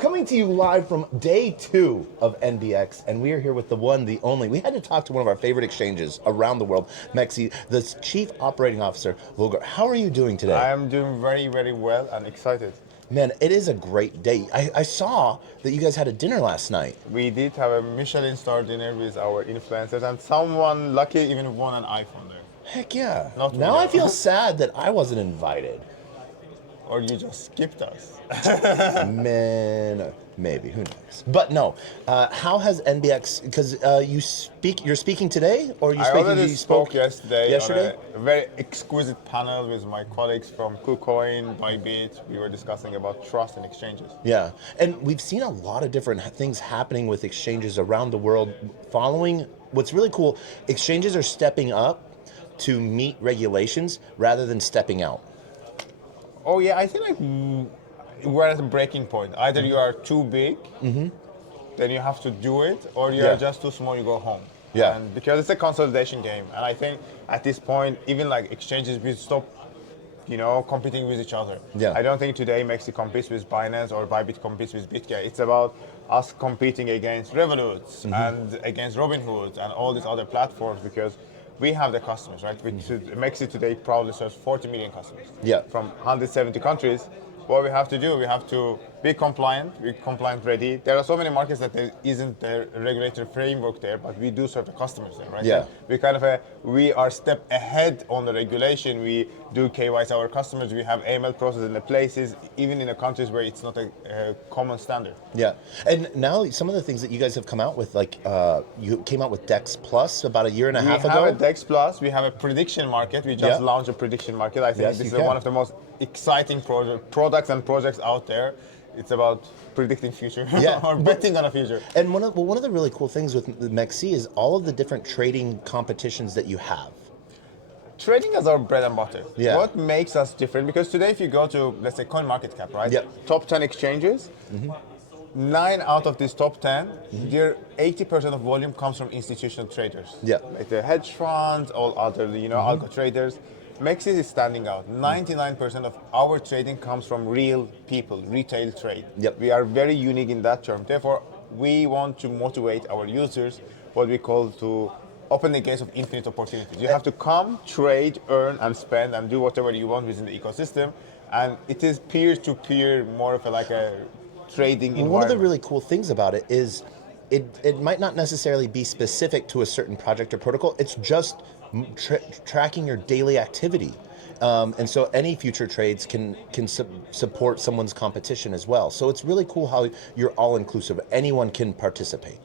Coming to you live from day 2 of NBX, and we are here with the one, the only. We had to talk to one of our favorite exchanges around the world, MEXC, the Chief Operating Officer, Vugar. How are you doing today? I am doing very, very well and excited. Man, it is a great day. I saw that you guys had a dinner last night. We did have a Michelin star dinner with our influencers, and someone lucky even won an iPhone there. Heck yeah. Not now really. I feel sad that I wasn't invited. Or you just skipped us. Man, maybe, who knows? But no, how has NBX, because you're speaking today, or I already spoke yesterday on a very exquisite panel with my colleagues from KuCoin, Bybit. We were discussing about trust in exchanges. Yeah, and we've seen a lot of different things happening with exchanges around the world following. What's really cool, exchanges are stepping up to meet regulations rather than stepping out. Oh yeah, I think we're at a breaking point. Either you are too big, then you have to do it, or you are just too small, you go home. Yeah. And because it's a consolidation game, and I think at this point, even like exchanges will stop, competing with each other. Yeah. I don't think today MEXC competes with Binance or Bybit competes with BitGet. It's about us competing against Revolut and against Robinhood and all these other platforms, because we have the customers, right? MEXC today probably serves 40 million customers from 170 countries. What we have to do, we have to be compliant, ready. There are so many markets that there isn't a regulatory framework there, but we do serve the customers there, right? Yeah. We are step ahead on the regulation. We do KYC our customers. We have AML process in the places, even in the countries where it's not a common standard. Yeah, and now some of the things that you guys have come out with, like you came out with Dex Plus about a year and a half ago. We have a Dex Plus. We have a prediction market. We just launched a prediction market. I think this is one of the most exciting products and projects out there. It's about predicting future or betting on a future. And one of the really cool things with MEXC is all of the different trading competitions that you have. Trading is our bread and butter. Yeah. What makes us different? Because today, if you go to, let's say, CoinMarketCap, right? Top 10 exchanges, 9 out of these top 10, their 80% of volume comes from institutional traders. Like the hedge funds, all other, algo traders. MEXC is standing out. 99% of our trading comes from real people, retail trade. We are very unique in that term. Therefore, we want to motivate our users, what we call to open the gates of infinite opportunities. You have to come, trade, earn, and spend, and do whatever you want within the ecosystem. And it is peer-to-peer, more of a trading environment. One of the really cool things about it is it might not necessarily be specific to a certain project or protocol. It's just tracking your daily activity. And so any future trades can support someone's competition as well. So it's really cool how you're all-inclusive. Anyone can participate.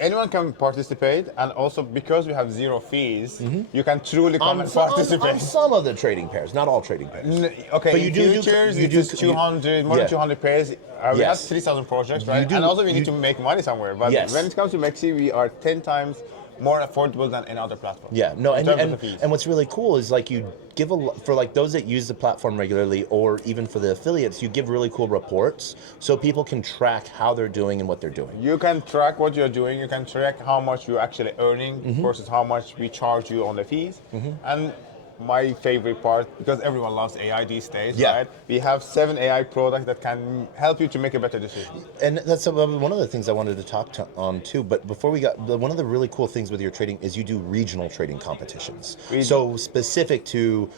Anyone can participate, and also because we have zero fees, you can truly come and participate. On some of the trading pairs, not all trading pairs. Okay, but you do futures, you do 200, more than 200 pairs. We have 3,000 projects, right? And also we need to make money somewhere. But when it comes to MEXC, we are 10 times more affordable than any other platform. And what's really cool is like you give for like those that use the platform regularly, or even for the affiliates, you give really cool reports so people can track how they're doing and what they're doing. You can track what you're doing. You can track how much you're actually earning versus how much we charge you on the fees. And my favorite part, because everyone loves AI these days, right? We have 7 AI products that can help you to make a better decision. And that's one of the things I wanted to talk on too. But before we got, one of the really cool things with your trading is you do regional trading competitions. So specific to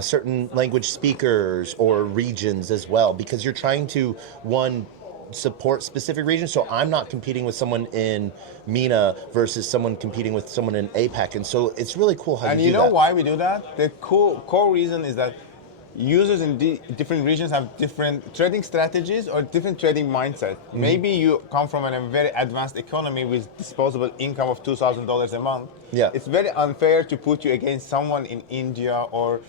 certain language speakers or regions as well, because you're trying to, support specific regions. So I'm not competing with someone in MENA versus someone competing with someone in APAC. And so it's really cool how you do that. And you know why we do that? The core reason is that users in different regions have different trading strategies or different trading mindset. Maybe you come from a very advanced economy with disposable income of $2,000 a month. It's very unfair to put you against someone in India or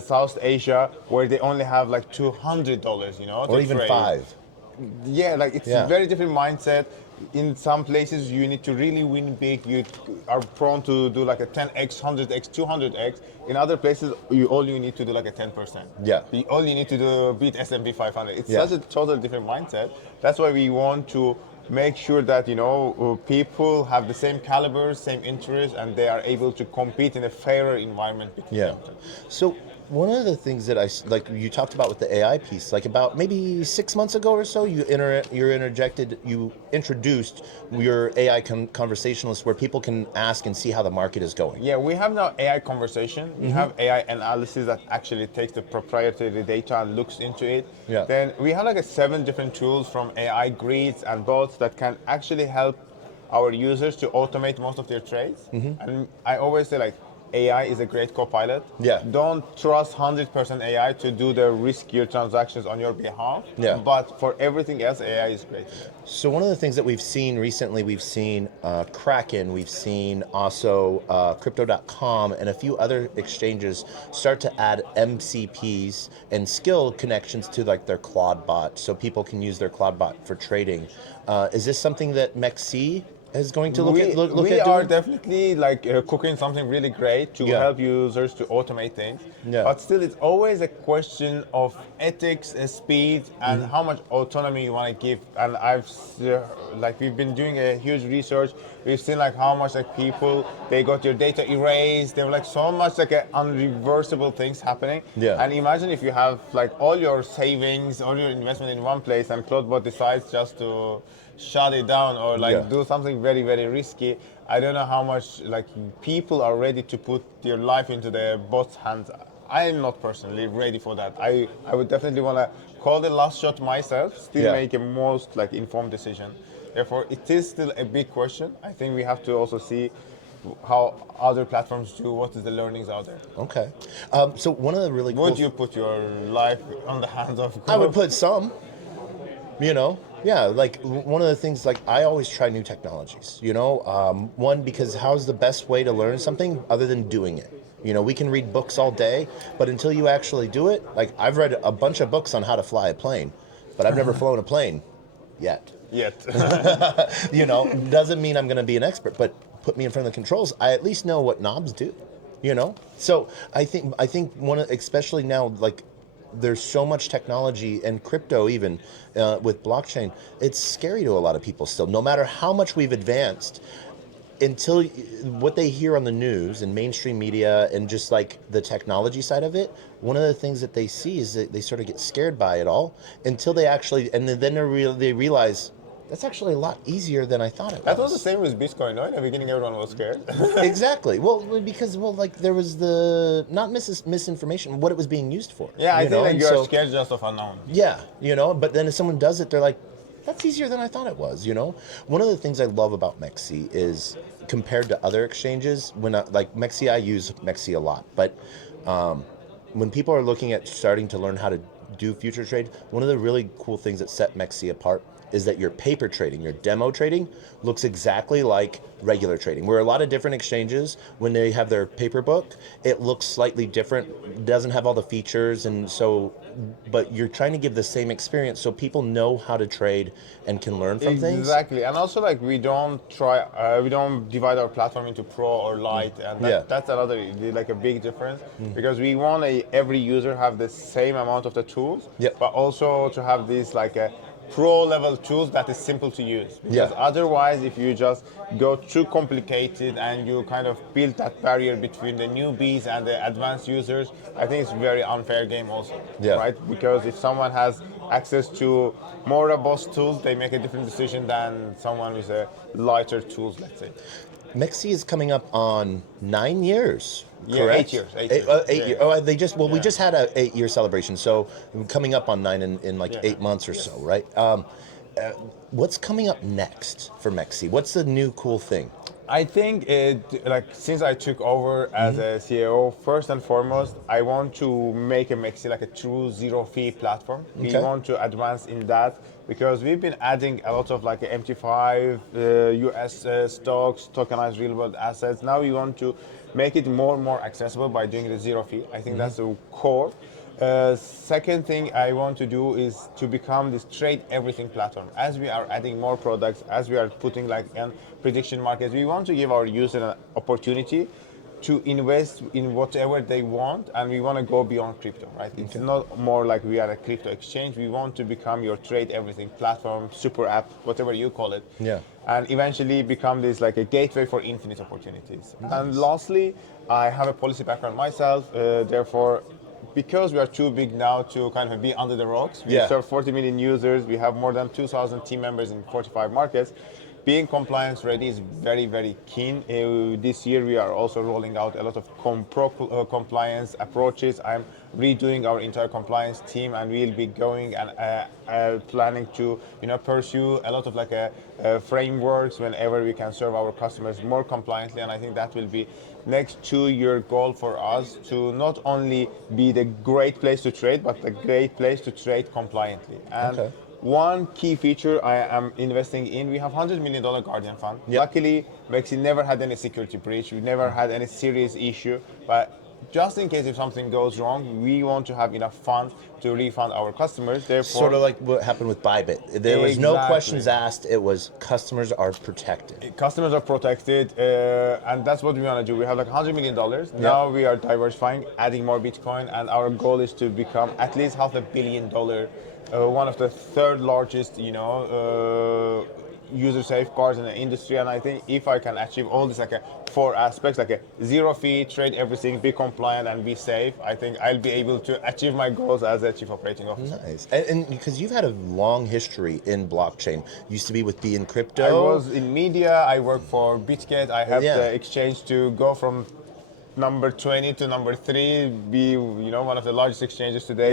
South Asia where they only have like $200, or even trade. $5. It's a very different mindset. In some places, you need to really win big. You are prone to do like a 10x, 100x, 200x. In other places, all you need to do like a 10%. All you need to do beat S&P 500. It's such a totally different mindset. That's why we want to make sure that people have the same caliber, same interests, and they are able to compete in a fairer environment between them. So one of the things that like you talked about with the AI piece, like about maybe 6 months ago or so, you introduced your AI conversationalist where people can ask and see how the market is going. Yeah, we have now AI conversation. We have AI analysis that actually takes the proprietary data and looks into it. Yeah. Then we have like 7 different tools from AI grids and bots that can actually help our users to automate most of their trades. And I always say like AI is a great co-pilot. Yeah. Don't trust 100% AI to do the riskier transactions on your behalf. Yeah. But for everything else, AI is great. So one of the things that we've seen recently, we've seen Kraken, we've seen also Crypto.com and a few other exchanges start to add MCPs and skill connections to like their Claude bot, so people can use their Claude bot for trading. Is this something that MEXC is going to look at We are definitely like cooking something really great to help users to automate things. Yeah. But still, it's always a question of ethics, speed, and how much autonomy you want to give. And we've been doing a huge research. We've seen like how much like people, they got your data erased. There were like so much like unreversible things happening. Yeah. And imagine if you have like all your savings, all your investment in one place, and Claudebot decides just to shut it down or do something very, very risky. I don't know how much like people are ready to put their life into the bot's hands. I am not personally ready for that. I would definitely want to call the last shot myself, still make a most like informed decision. Therefore, it is still a big question. I think we have to also see how other platforms do, what is the learnings out there. Okay. So one of the really Would you put your life on the hands of I would put some, Yeah, like one of the things, like I always try new technologies, one, because how's the best way to learn something other than doing it? We can read books all day, but until you actually do it, like I've read a bunch of books on how to fly a plane, but I've never flown a plane yet. Doesn't mean I'm going to be an expert, but put me in front of the controls, I at least know what knobs do, So I think especially now, like there's so much technology and crypto even with blockchain, it's scary to a lot of people still, no matter how much we've advanced, until what they hear on the news and mainstream media and just like the technology side of it, one of the things that they see is that they sort of get scared by it all until they actually, and then they realize that's actually a lot easier than I thought it was. That was the same with Bitcoin, no? In the beginning, everyone was scared. Exactly. Well, because like there was the not misinformation, what it was being used for. Yeah, I think like you're scared just of unknown. Yeah, but then if someone does it, they're like, that's easier than I thought it was. One of the things I love about MEXC is compared to other exchanges. When like MEXC, I use MEXC a lot, but when people are looking at starting to learn how to do future trade, one of the really cool things that set MEXC apart is that your paper trading, your demo trading, looks exactly like regular trading. Where a lot of different exchanges, when they have their paper book, it looks slightly different, doesn't have all the features, but you're trying to give the same experience so people know how to trade and can learn from things. Exactly, and also like we don't divide our platform into pro or light, and that's another like a big difference because we want every user have the same amount of the tools, but also to have these like a pro level tools that is simple to use, because otherwise if you just go too complicated and you kind of build that barrier between the newbies and the advanced users, I think it's a very unfair game also, right? Because if someone has access to more robust tools, they make a different decision than someone with a lighter tools, let's say. MEXC is coming up on 9 years. Yeah, correct? 8 years. 8 years. Oh, we just had a 8-year celebration, so coming up on 9 in like 8 months or so, right? What's coming up next for MEXC? What's the new cool thing? I think since I took over as a CEO, first and foremost, I want to make a MEXC like a true zero fee platform. We want to advance in that because we've been adding a lot of like MT5, US stocks, tokenized real world assets. Now we want to make it more and more accessible by doing the zero fee. I think that's the core. Second thing I want to do is to become this trade everything platform. As we are adding more products, as we are putting like in prediction markets, we want to give our user an opportunity to invest in whatever they want, and we want to go beyond crypto, right? It's not more like we are a crypto exchange. We want to become your trade everything platform, super app, whatever you call it. Yeah. And eventually become this like a gateway for infinite opportunities. Nice. And lastly, I have a policy background myself, therefore, because we are too big now to kind of be under the rocks, we serve 40 million users, we have more than 2,000 team members in 45 markets. Being compliance ready is very, very keen. This year we are also rolling out a lot of compliance approaches. I'm redoing our entire compliance team, and we'll be going and planning to pursue a lot of like frameworks whenever we can serve our customers more compliantly. And I think that will be next 2-year goal for us, to not only be the great place to trade, but the great place to trade compliantly. And one key feature I am investing in, we have $100 million Guardian Fund. Luckily, MEXC never had any security breach. We never had any serious issue. But just in case if something goes wrong, we want to have enough funds to refund our customers. Therefore, sort of like what happened with Bybit. There was no questions asked. It was customers are protected. Customers are protected, and that's what we want to do. We have like $100 million. Now we are diversifying, adding more Bitcoin, and our goal is to become at least $500 million. One of the third largest, user safeguards in the industry. And I think if I can achieve all these like 4 aspects, like a zero fee, trade everything, be compliant, and be safe, I think I'll be able to achieve my goals as a chief operating officer. Nice. And because you've had a long history in blockchain, used to be with Be in Crypto. I was in media. I worked for BitGet. I helped the exchange to go from number 20 to number 3, be one of the largest exchanges today.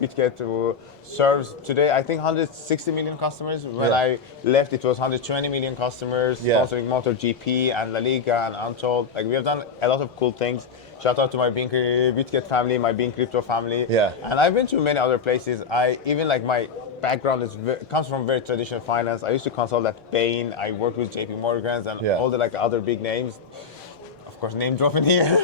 BitGet serves today I think 160 million customers. When I left, it was 120 million customers, sponsoring MotoGP and La Liga and Untold. Like, we have done a lot of cool things. Shout out to my BitGet family, my Being Crypto family. And I've been to many other places. I even like my background comes from very traditional finance. I used to consult at Bain. I worked with JP Morgans and all the like other big names. Of course, name dropping here.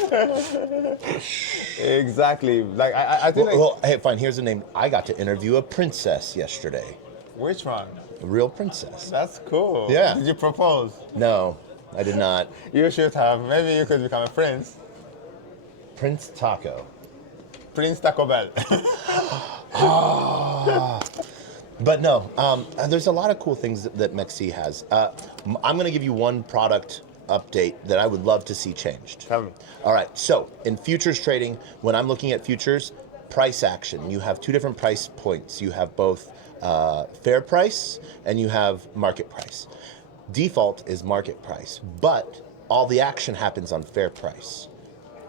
Exactly. Like I think. Well, hey, fine. Here's a name. I got to interview a princess yesterday. Which one? A real princess. That's cool. Yeah. Did you propose? No, I did not. You should have. Maybe you could become a prince. Prince Taco. Prince Taco Bell. But no, there's a lot of cool things that MEXC has. I'm going to give you one product update that I would love to see changed. Tell me. All right, so in futures trading, when I'm looking at futures, price action, you have 2 different price points. You have both fair price and you have market price. Default is market price, but all the action happens on fair price.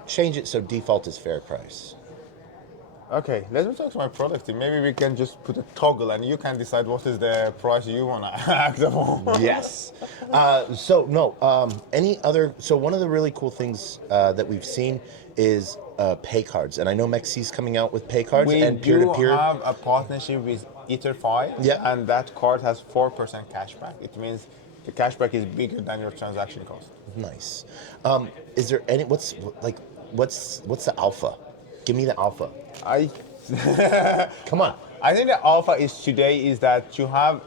Change it so default is fair price. Okay, let me talk to my product team. Maybe we can just put a toggle and you can decide what is the price you want to act upon. Yes. So one of the really cool things that we've seen is pay cards. And I know MEXC's coming out with pay cards and peer-to-peer. We do have a partnership with EtherFi, and that card has 4% cashback. It means the cashback is bigger than your transaction cost. Nice. Is there any, what's the alpha? Give me the alpha. Come on. I think the alpha is that you have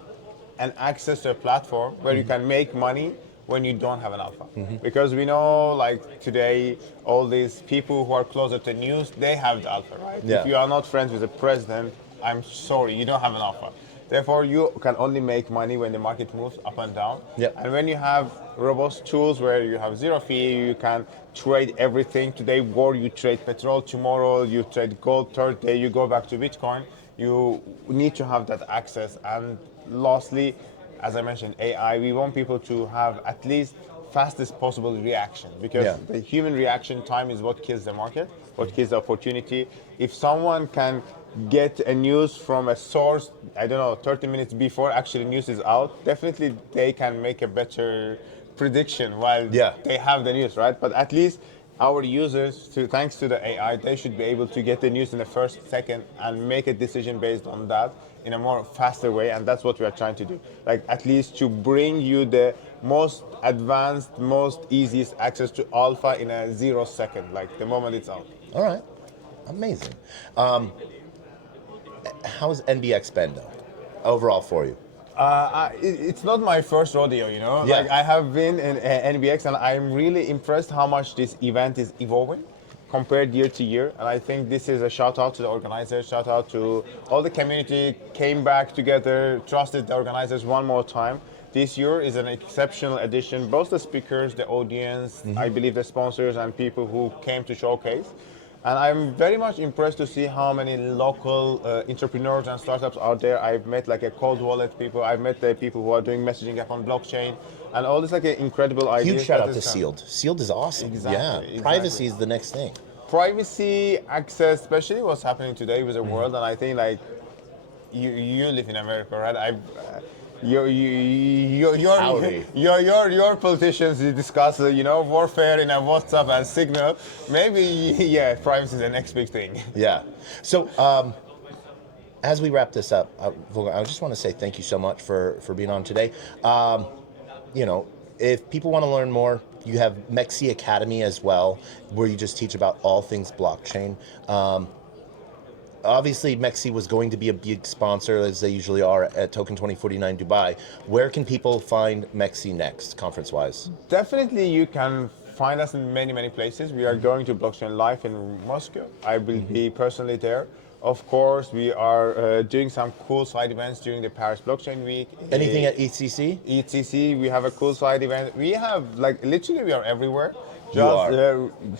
an access to a platform where you can make money when you don't have an alpha. Because we know, like today, all these people who are closer to news, they have the alpha, right? If you are not friends with the president, I'm sorry, you don't have an alpha. Therefore, you can only make money when the market moves up and down. And when you have robust tools where you have zero fee, you can trade everything. Today, you trade petrol. Tomorrow, you trade gold. Third day, you go back to Bitcoin. You need to have that access. And lastly, as I mentioned, AI, we want people to have at least fastest possible reaction, because the human reaction time is what kills the market, what kills the opportunity. If someone can get a news from a source, 30 minutes before actually news is out, definitely they can make a better prediction while they have the news, right? But at least our users, thanks to the AI, they should be able to get the news in the first second and make a decision based on that in a more faster way, and that's what we are trying to do. Like, at least to bring you the most advanced, most easiest access to alpha in a 0 second, like the moment it's out. All right, amazing. How's NBX been though, overall for you? It's not my first rodeo, you know. Yeah. Like I have been in NBX, and I'm really impressed how much this event is evolving compared year to year. And I think this is a shout out to the organizers, shout out to all the community came back together, trusted the organizers one more time. This year is an exceptional edition. Both the speakers, the audience, I believe the sponsors and people who came to showcase. And I'm very much impressed to see how many local entrepreneurs and startups out there. I've met like a cold wallet people. I've met the people who are doing messaging app on blockchain, and all this like an incredible idea. Huge shout out to Sealed. Sealed is awesome. Exactly, Privacy is the next thing. Privacy, access, especially what's happening today with the world, and I think like you live in America, right? Your politicians discuss warfare in a WhatsApp and Signal. Maybe privacy is the next big thing. Yeah. So as we wrap this up, Vugar, I just want to say thank you so much for being on today. If people want to learn more, you have MEXC Academy as well, where you just teach about all things blockchain. Obviously, MEXC was going to be a big sponsor, as they usually are, at Token 2049 Dubai. Where can people find MEXC next, conference-wise? Definitely, you can find us in many, many places. We are going to Blockchain Live in Moscow. I will be personally there. Of course, we are doing some cool side events during the Paris Blockchain Week. Anything at ECC? ECC, we have a cool side event. We have, literally, we are everywhere. Just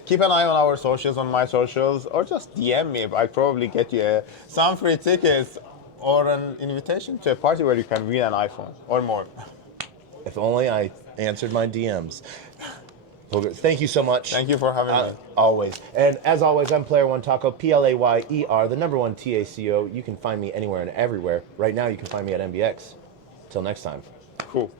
keep an eye on our socials, on my socials, or just DM me. I probably get you some free tickets or an invitation to a party where you can win an iPhone or more. If only I answered my DMs. Thank you so much. Thank you for having me. Always. And as always, I'm Player One Taco, PLAYER, the #1 TACO. You can find me anywhere and everywhere. Right now, you can find me at MBX. Till next time. Cool.